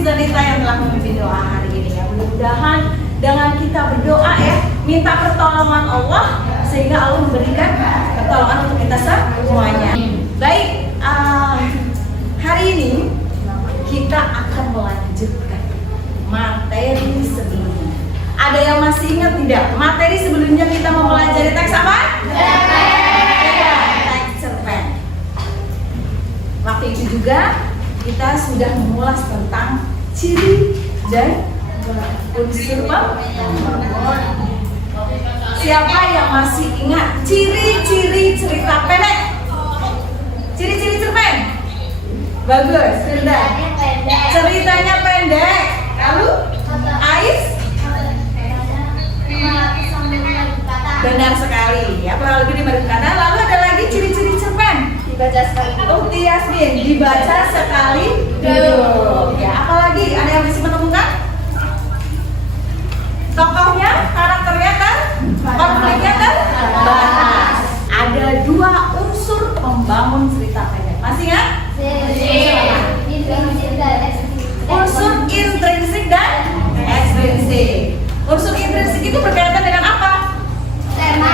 Zanita yang telah memimpin doa hari ini ya. Mudah-mudahan dengan kita berdoa ya, minta pertolongan Allah sehingga Allah memberikan pertolongan untuk kita semuanya. Baik, hari ini kita akan melanjutkan materi sebelumnya. Ada yang masih ingat tidak? Materi sebelumnya kita mau mempelajari teks apa? Teks cerpen. Waktu itu juga kita sudah mengulas tentang ciri dan unsur pembangun. Siapa yang masih ingat ciri-ciri cerita pendek? Ciri-ciri cerpen? Bagus, sudah. Ceritanya pendek. Lalu Ais? Benar sekali ya, kurang lebih 5 kata. Lalu ada lagi ciri-ciri cerpen? Dibaca sekali. Ukti Yasmin, dibaca sekali dulu. Ya, apalagi ada yang bisa menemukan? Tokohnya, karakternya kan, konfliknya kan, bahas. Ada 2 unsur pembangun cerita pendek. Masih ingat? Unsur intrinsik dan ekstrinsik. Unsur intrinsik itu berkaitan dengan apa? Tema.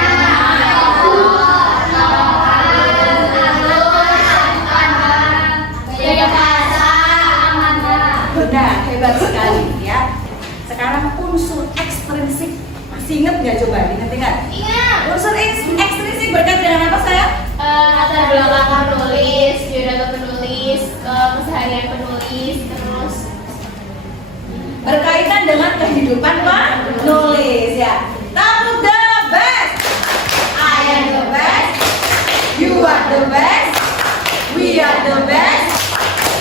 Benar, hebat sekali ya. Sekarang unsur ekstrinsik, masih ingat nggak? Coba ingat-ingat. Ingat. Unsur ekstrinsik berkaitan dengan apa saya? Latar belakang penulis, biodata penulis, keseharian penulis, terus berkaitan dengan kehidupan penulis ya. Kamu the best, I am the best, you are the best, we are the best,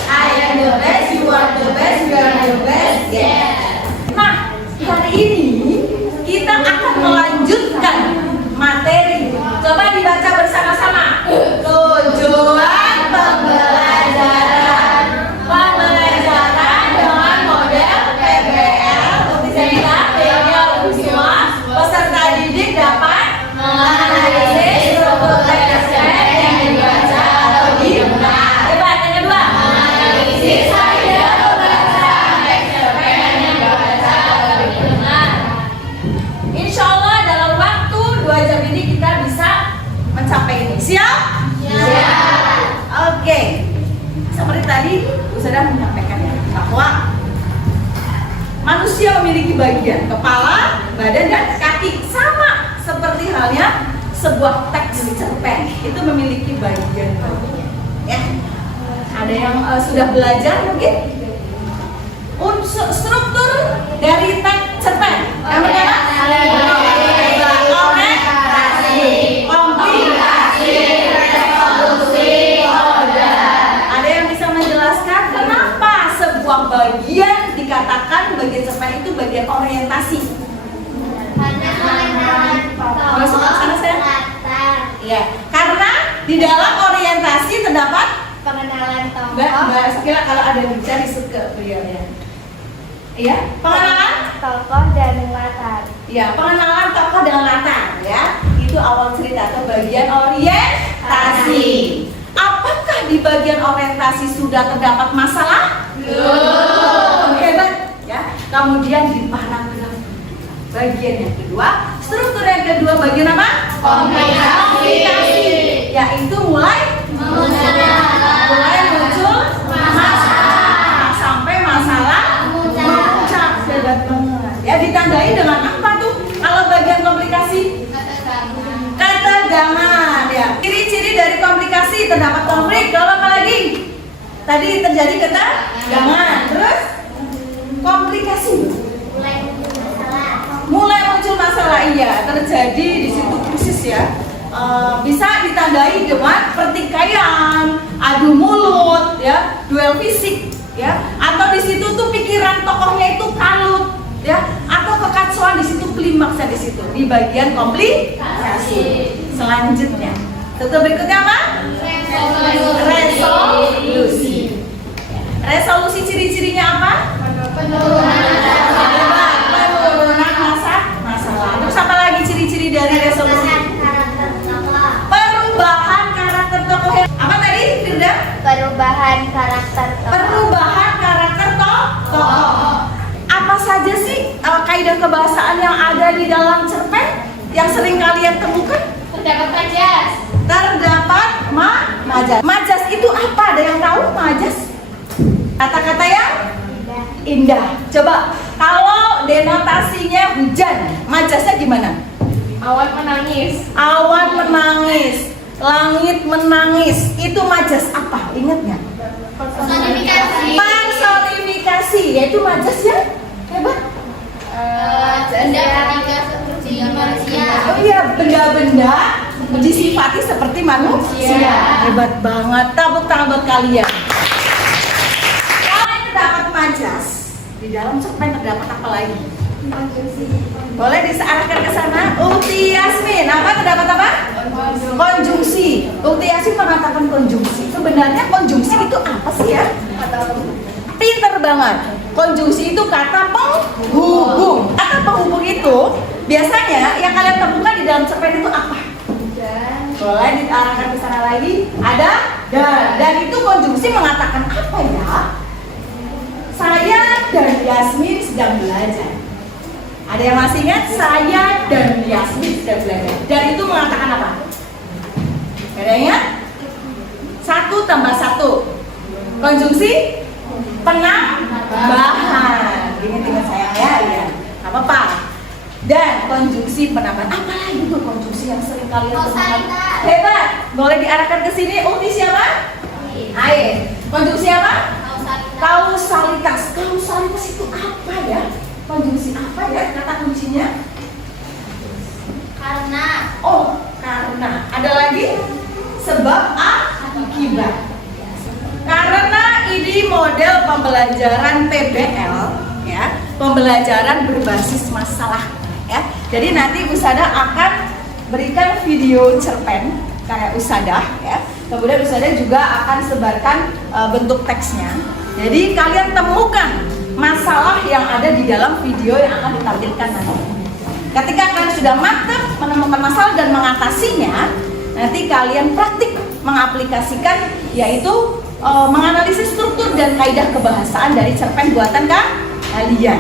I am the best, you are the best, we are the best. Yeah. Nah, hari ini kita akan melanjutkan materi. Coba dibaca bersama-sama. Tujuan pembelajaran. Pembelajaran dengan model PBL. Bukti Zanita, PBL semua peserta didik dapat menganalisis struktur teks yang dibaca atau dibenar. Coba yang kedua. Menganalisis hasil pembacaan teks yang dibaca atau dibenar. Insya Allah dalam waktu 2 jam ini kita bisa mencapai ini. Siap? Siap. Oke. Seperti tadi sudah menyampaikan ya, bahwa manusia memiliki bagian kepala, badan, dan kaki. Sama seperti halnya sebuah teks cerpen itu memiliki bagian-bagian. Ya. Ada yang sudah belajar mungkin? Unsur struktur dari teks cerpen. Yang pertama? Bagian dikatakan bagian cerpen itu bagian orientasi. Masuk ke sana saya? Iya. Karena di dalam orientasi terdapat pengenalan tokoh. Mbak Sakila kalau ada bicara disebut ke beliau ya. Iya. Pengenalan Tokoh dan latar. Iya. Pengenalan tokoh dan latar ya. Itu awal cerita atau bagian orientasi. Apakah di bagian orientasi sudah terdapat masalah? Hebat ya. Kemudian di paragraf bagian yang kedua, struktur yang kedua bagian apa? Komunikasi. Yaitu mulai muncul masalah sampai masalah memuncak. Hebat banget. Ya, ditandai dengan apa tuh? Kalau bagian komplikasi? Ketegangan ya. Ciri-ciri dari komplikasi terdapat konflik. Kalau apa lagi? Tadi terjadi ketegangan. Terus komplikasi. Mulai muncul masalah. Iya, terjadi di situ krisis ya. Bisa ditandai dengan pertikaian, adu mulut, ya, duel fisik, ya. Atau di situ tuh pikiran tokohnya itu kalut, ya. Atau kekacauan di situ, klimaksnya di situ di bagian komplikasi. Selanjutnya, struktur berikutnya apa? Resolusi. Resolusi ciri-cirinya apa? Penurunan masalah. Terus apa lagi ciri-ciri dari resolusi? Perubahan karakter tokoh. Apa tadi, Firda? Perubahan karakter tokoh. Perubahan karakter tokoh. yang ada di dalam cerpen yang sering kalian temukan? Terdapat majas. Terdapat majas. Majas itu apa? Ada yang tahu majas? Kata-kata yang indah. Coba, kalau denotasinya hujan, majasnya gimana? Awan menangis. Awan menangis, langit menangis. Itu majas apa? Ingat nggak? Personifikasi. Personifikasi, yaitu majas yang hebat. Benda ketika seperti manusia. Oh iya, benda-benda disifati seperti manusia. Hebat banget. Tepuk tangan buat kalian. Kalau terdapat majas, di dalam cerpen terdapat apa lagi? Boleh disearahkan ke sana. Ukti Yasmin, apa terdapat apa? Konjungsi. Ukti Yasmin mengatakan konjungsi. Sebenarnya konjungsi itu apa sih ya? Pinter banget. Konjungsi itu kata penghubung. Kata penghubung itu biasanya yang kalian temukan di dalam cerpen itu apa? Boleh diarahkan ke sana lagi. Ada dan itu konjungsi mengatakan apa ya? Saya dan Yasmin sedang belajar. Ada yang masih ingat? Saya dan Yasmin sedang belajar. Dan itu mengatakan apa? Ada yang ingat? 1 tambah 1. Konjungsi penambahan. Ingat sayang ya, ya. Gak apa-apa. Dan konjungsi penambahan. Apa lagi tuh konjungsi yang sering kalian temukan? Hebat. Boleh diarahkan ke sini. Ukti siapa? Air. Konjungsi apa? Kausalitas. Kausalitas itu apa ya? Konjungsi apa ya kata kuncinya? Karena. Oh, karena. Ada lagi? Sebab akibat. Karena ini model pembelajaran PBL ya, pembelajaran berbasis masalah ya. Jadi nanti Usada akan berikan video cerpen kayak Usada ya. Kemudian Usada juga akan sebarkan bentuk teksnya. Jadi kalian temukan masalah yang ada di dalam video yang akan ditampilkan nanti. Ketika kalian sudah mantap menemukan masalah dan mengatasinya, nanti kalian praktik mengaplikasikan, yaitu menganalisis struktur dan kaidah kebahasaan dari cerpen buatan kalian.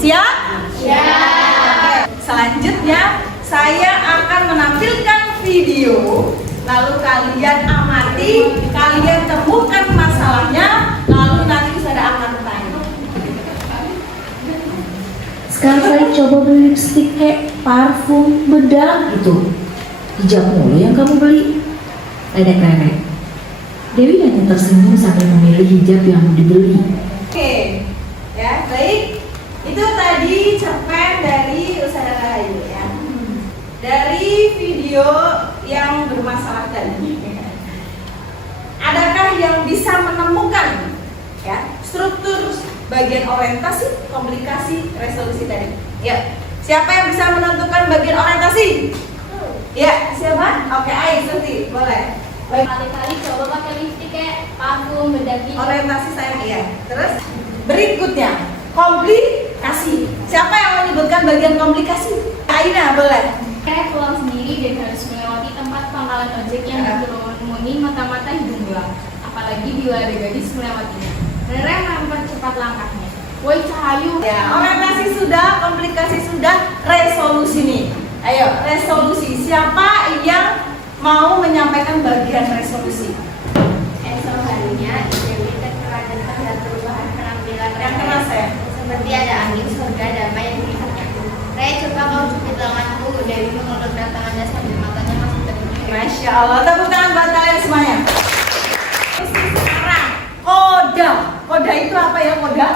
Siap? Siap. Selanjutnya saya akan menampilkan video, lalu kalian amati, kalian temukan masalahnya, lalu nanti Usada akan tanya. Sekarang kalian coba beli lipstick kayak parfum, bedak gitu. Hijab mulu yang kamu beli. Ledek-ledek. Dewi hanya tersenyum sambil memilih hijab yang mau dibeli. Oke, ya baik. Itu tadi cerpen dari Usada Rahayu ya. Dari video yang bermasalah tadi. Adakah yang bisa menemukan ya struktur bagian orientasi, komplikasi, resolusi tadi? Ya. Siapa yang bisa menentukan bagian orientasi? Ya, siapa? Oke, Ai, Surti, boleh. Baik. Kali-kali coba pakai lipstick kayak parfum, bedak gitu. Orientasi saya iya. Terus berikutnya komplikasi. Siapa yang menyebutkan bagian komplikasi? Aina, boleh. Kayak pulang sendiri dan harus melewati tempat pangkalan ojek yang dikerumuni mata-mata hidung belang. Apalagi bila ada gadis melewatinya. Rere mempercepat langkahnya. Woi Cahayu. Ya, orientasi sudah, komplikasi sudah, resolusi nih. Ayo, resolusi. Siapa yang mau menyampaikan bagian resolusi? Esok harinya, Dewi terkeran terhadap perubahan penampilan Yang keras ya? seperti ada angin surga damai yang dilihatnya. Raya coba kau cubit lenganku. Dewi mengulurkan tangannya sambil matanya masih terbuka. Masya Allah, tepuk tangan buat kalian semuanya. Sekarang, koda. Koda itu apa ya koda?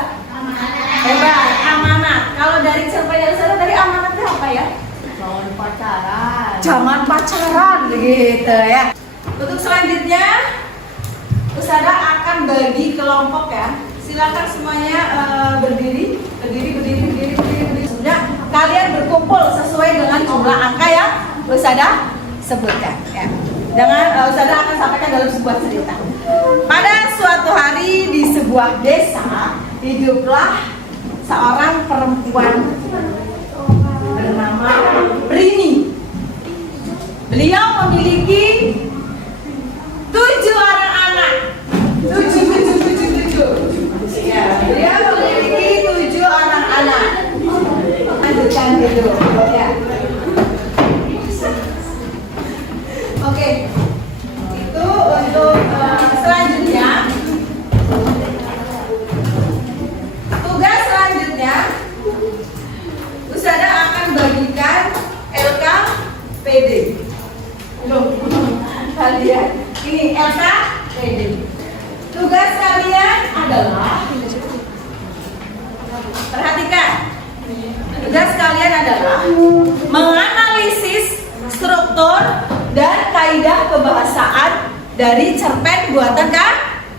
Hebat, amanat. Kalau dari cerpen yang sana tadi amanatnya apa ya? Jangan pacaran. Jangan pacaran gitu ya. Untuk selanjutnya Usada akan bagi kelompok ya. Silakan semuanya berdiri. Sudah kalian berkumpul sesuai dengan jumlah angka yang Usada sebutkan ya. Dengan Usada akan sampaikan dalam sebuah cerita. Pada suatu hari di sebuah desa hiduplah seorang perempuan bernama Rini. Beliau memiliki 7 orang anak. 7. Ya, beliau memiliki 7 orang anak. Lanjutkan gitu. LKPD. Tugas kalian adalah, perhatikan, tugas kalian adalah menganalisis struktur dan kaidah kebahasaan dari cerpen buatan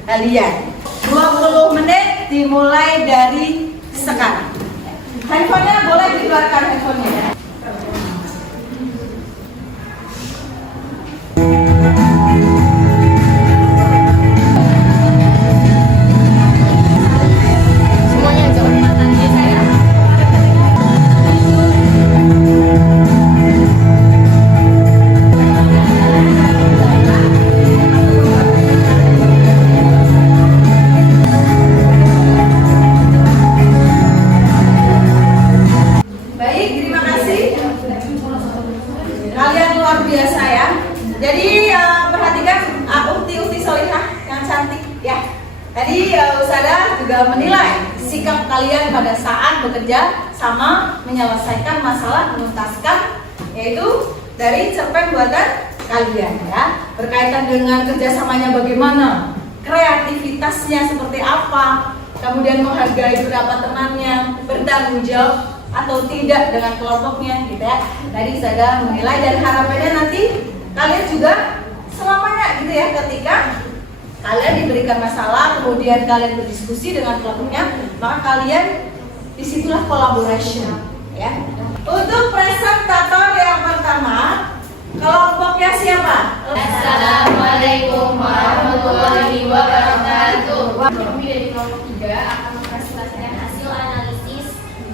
kalian. 20 menit dimulai dari sekarang. Handphonenya boleh dikeluarkan handphonenya. Semuanya jawab pertanyaan saya. Baik, terima kasih. Kalian luar biasa ya. Jadi perhatikan ukti Solihah yang cantik ya. Tadi Ustazah juga menilai sikap kalian pada saat bekerja sama menyelesaikan masalah menuntaskan, yaitu dari cerpen buatan kalian ya. Berkaitan dengan kerjasamanya bagaimana, kreativitasnya seperti apa, kemudian menghargai pendapat temannya, bertanggung jawab atau tidak dengan kelompoknya gitu ya. Tadi saya menilai dan harapannya nanti kalian juga selamanya gitu ya, ketika kalian diberikan masalah kemudian kalian berdiskusi dengan kelompoknya, maka kalian disitulah collaboration ya. Untuk presentator yang pertama, kelompoknya siapa? Assalamualaikum warahmatullahi wabarakatuh. Kami dari kelompok 3 akan mempresentasikan hasil analisis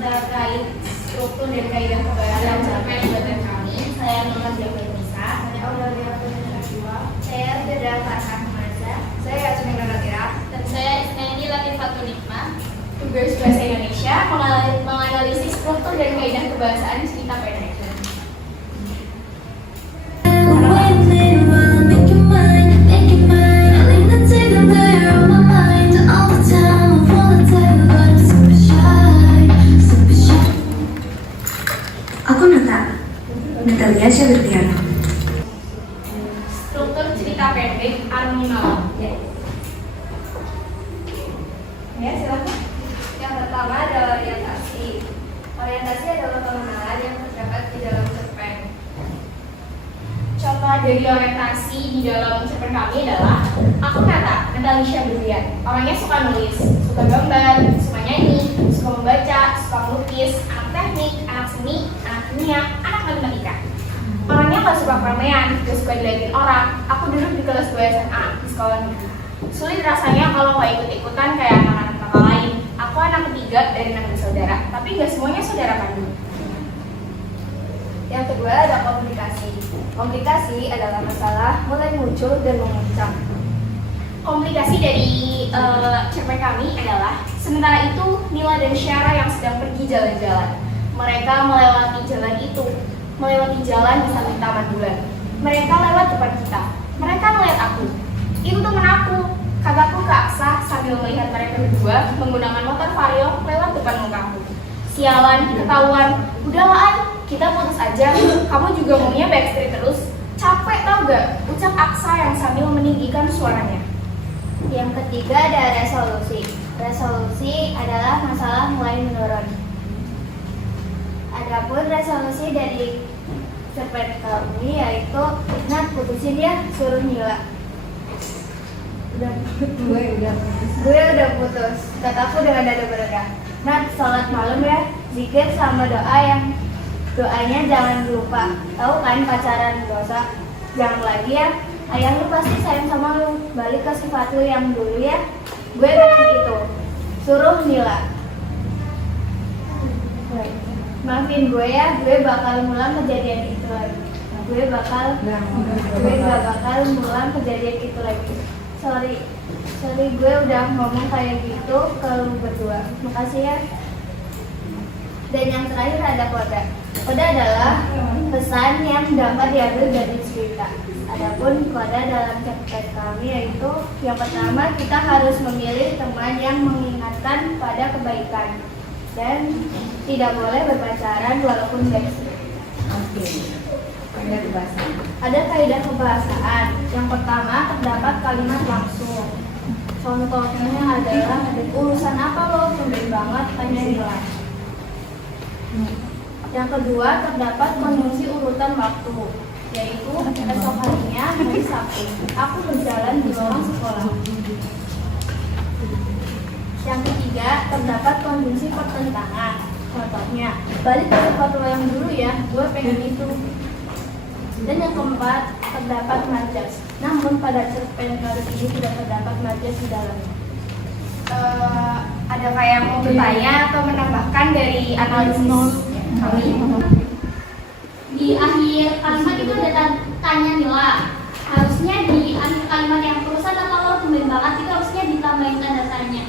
terkait struktur dan kaidah kebahasaan cerpen buatan kami. Saya Nurul Nisa. Saya Aurelia Purnama. Saya Firda Farhan Maza. Saya Yasmin Ratira. Dan saya Isnani Latifatul Nikmah. Tugas bahasa Indonesia menganalisis struktur dan kaidah kebahasaan cerita pendek. Aku Natalia Syabirtiana. Struktur cerita pendek Army Malam. Ya, silakan. Yang pertama adalah orientasi. Orientasi adalah pengenalan yang terdapat di dalam cerpen. Contoh dari orientasi di dalam cerpen kami adalah aku Natalia Syabirtiana. Orangnya suka nulis, suka gambar, suka nyanyi, suka membaca, suka melukis, anak teknik, anak seni, anak kimia, anak matematika. Orangnya gak suka keramaian, gak suka dilihatin orang. Aku duduk di kelas 2 SMA di sekolah negeri. Sulit rasanya kalau gak ikut-ikutan kayak anak-anak kakak lain. Aku anak ketiga dari 6 bersaudara, tapi gak semuanya saudara kandung. Yang kedua ada komunikasi. Komunikasi adalah masalah mulai muncul dan memuncak. Komplikasi dari cerpen kami adalah sementara itu Nila dan Syara yang sedang pergi jalan-jalan. Mereka melewati jalan itu, melewati jalan di samping taman bulan. Mereka lewat depan kita. Mereka melihat aku. Itu teman aku, kataku ke Aksa sambil melihat mereka berdua menggunakan motor Vario lewat depan mukaku. Sialan, ketahuan. Udahlah An, kita putus aja. Kamu juga maunya backstreet terus. Capek tau gak? Ucap Aksa yang sambil meninggikan suaranya. Yang ketiga ada resolusi. Resolusi adalah masalah mulai menurun. Adapun resolusi dari cerpen kami yaitu Nat putusin ya, suruh Nila. Gue udah putus. Kataku dengan dada berendah. Nat sholat malam ya, zikir sama doanya jangan lupa. Tahu kan pacaran dosa? Jangan lagi ya. Ayah lu pasti sayang sama lu. Balik ke sifat lu yang dulu ya. Gue bilang gitu. Suruh Nila. Maafin gue ya, gue bakal ngulang kejadian itu lagi. Gue gak bakal ngulang kejadian itu lagi. Sorry gue udah ngomong kayak gitu ke lu berdua. Makasih ya. Dan yang terakhir ada kode. Kode adalah pesan yang dapat diambil dari cerita. Adapun kode dalam cerpen kami yaitu yang pertama kita harus memilih teman yang mengingatkan pada kebaikan dan tidak boleh berpacaran walaupun backstreet. Oke. Ada kaidah kebahasaan. Yang pertama terdapat kalimat langsung. Contohnya adalah urusan apa lo tumben banget tanya Nila. Yang kedua terdapat konjungsi urutan waktu, yaitu esok harinya hari Sabtu. Aku berjalan di lorong sekolah. Yang ketiga terdapat konjungsi pertentangan. Contohnya, balik ke tempat lo yang dulu ya, gue pengen itu. Dan yang keempat, terdapat majas. Namun pada cerpen kali ini tidak terdapat majas di dalamnya. Ada kayak mau bertanya atau menambahkan dari analisis kami? Di akhir kalimat itu ada tanya Nila. Harusnya di akhir kalimat yang terusan atau lo tumben banget itu harusnya ditambahin tanda tanya.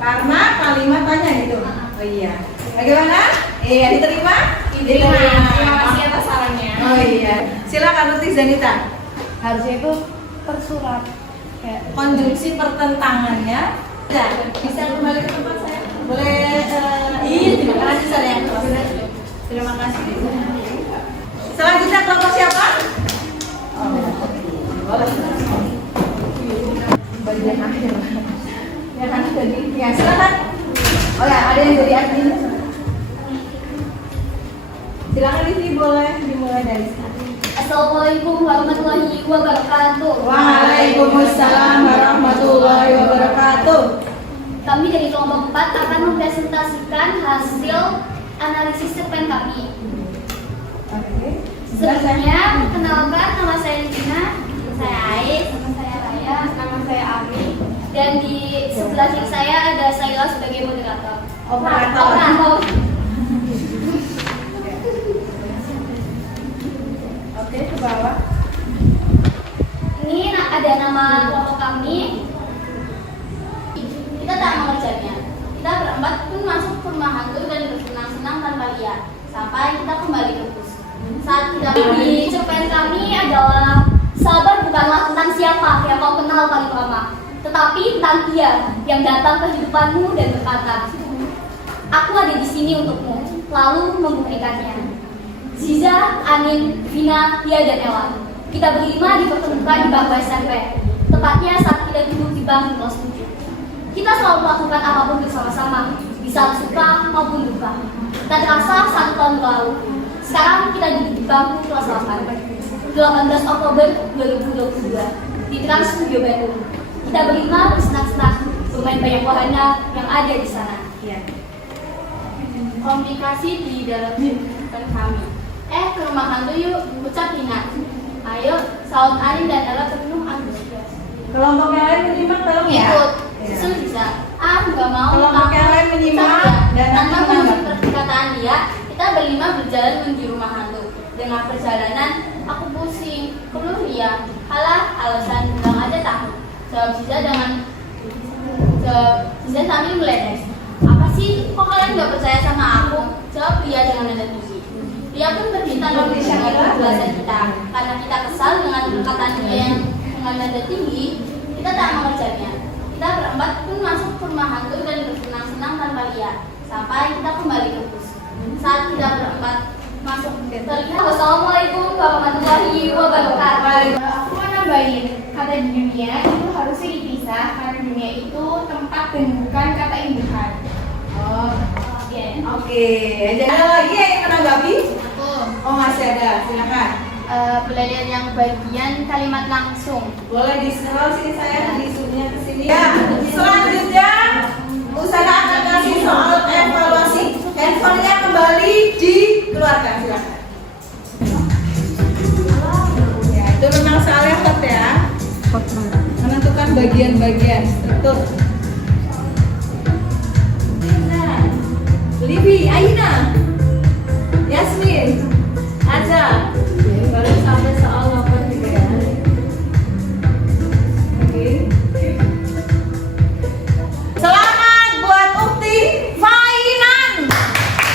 Karena kalimat tanya gitu. Oh iya. Bagaimana? Iya, diterima? Diterima. Terima kasih atas sarannya. Oh iya. Silakan Ruti Zanita. Harusnya itu tersurat. Kayak Konjungsi pertentangannya. Ya, bisa kembali ke tempat saya. Boleh. Iya, terima kasih sayang. Terima kasih. Selanjutnya kelompok siapa? Boleh. Bagian akhir. Ya kan jadi. Ya silakan. Oh ya, ada yang jadi admin. Silakan Livi, boleh dimulai dari sekarang. Assalamualaikum warahmatullahi wabarakatuh. Waalaikumsalam warahmatullahi wabarakatuh. Kami dari kelompok 4 akan mempresentasikan hasil analisis cerpen kami. Oke. Sebelumnya, perkenalkan nama saya Lina, saya Ais, nama saya Raya, nama saya Ami. dan di sebelah kiri saya ada Saila sebagai moderator. Operator. Oke, ke bawah. Ini ada nama kelompok kami. Kita tak mengerjanya. Kita berempat pun masuk ke rumah hantu dan bersenang-senang tanpa lihat sampai kita kembali ke bus. Saat kita di cerpen kami adalah sahabat bukanlah tentang siapa yang kau kenal paling lama, tetapi tentang dia yang datang ke hidupanmu dan berkata, "Aku ada di sini untukmu," lalu membuktikannya. Ziza, Anin, Vina, Lia, dan Ella. Kita berlima dipertemukan di bangku SMP, tepatnya saat kita duduk di bangku kelas 7. Kita selalu melakukan apapun bersama-sama, bisa suka maupun duka. Tak terasa 1 tahun lalu. Sekarang kita duduk di bangku kelas 8. 18 Oktober 2022 di Trans Studio Bandung. Kita berlima bersenang-senang bermain banyak wahana yang ada di sana. Komunikasi di dalam cerpen kami. Ke rumah hantu yuk, ucap Hina. Ayo, saut Anin dan Ella terpenuh antusias. Kelompok yang lain menyimak tolong ya. Ikut, susul bisa. Nggak mau. Kelompok yang lain menyimak dan Tanpa nanti menanggapi. mengikuti perkataan dia, kita berlima berjalan menuju rumah hantu. Dengan perjalanan, aku pusing, keluh Lia. Halah, alasan bilang aja takut. Jawab Ziza sambil meledek. Apa sih, kok kalian nggak percaya sama aku? Jawab Lia dengan nada tinggi. Lia pun berbicara dengan penjelasan kita. Karena kita kesal dengan perkataan dia yang dengan nada tinggi, kita tak mengerjanya. Kita berempat pun masuk ke rumah hantu dan bersenang-senang tanpa Lia. Sampai kita kembali ke bus. Saat kita berempat masuk, terlihat Assalamualaikum warahmatullahi wabarakatuh. Aku mau nambahin, kata di dunia itu harusnya dipisah karena dunia itu tempat dan bukan kata imbuhan. Oke. Jadi ada lagi yang menanggapi? Oh, masih ada. Silakan. Boleh lihat yang bagian kalimat langsung. Boleh di-scroll sini saya, di zoom-nya ke sini. Ya, selanjutnya Usada akan kasih soal evaluasi. Handphonenya kembali dikeluarkan, silakan. Ya, itu memang soalnya hot ya. Menentukan bagian-bagian struktur. Livi, Aina, Yasmin, Aza. Baru sampai soal nomor 3 ya. Oke. Selamat buat Ukti Fainan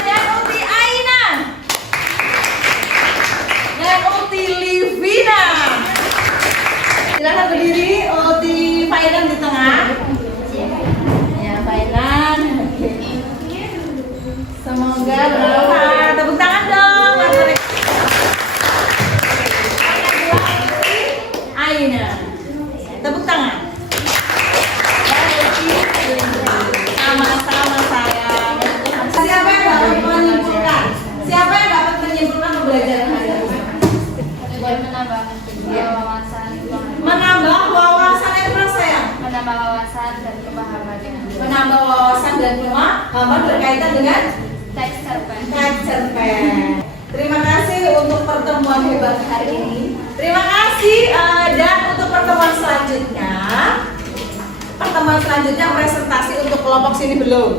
dan Ukti Aina dan Ukti Livina. Silakan berdiri. Ukti Fainan di tengah. Ya, Fainan. Semoga dan pemahaman berkaitan dengan Teks cerpen. teks cerpen. Terima kasih untuk pertemuan hebat hari ini. Terima kasih dan untuk pertemuan selanjutnya. Pertemuan selanjutnya presentasi untuk kelompok sini belum.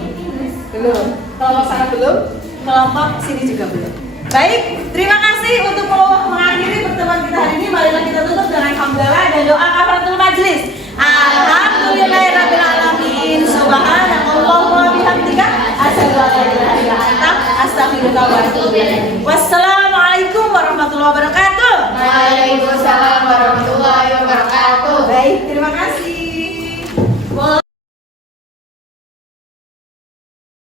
Kelompok sana belum. Kelompok sini juga belum. Baik, terima kasih untuk mengakhiri pertemuan kita hari ini. Marilah kita tutup dengan hamdalah dan doa kafaratul majlis. Alhamdulillahirabbil alamin. Subhanallah wa bihamdika asyhadu an la ilaha illa anta astaghfiruka wa atubu ilaik. Wassalamualaikum warahmatullahi wabarakatuh. Waalaikumsalam warahmatullahi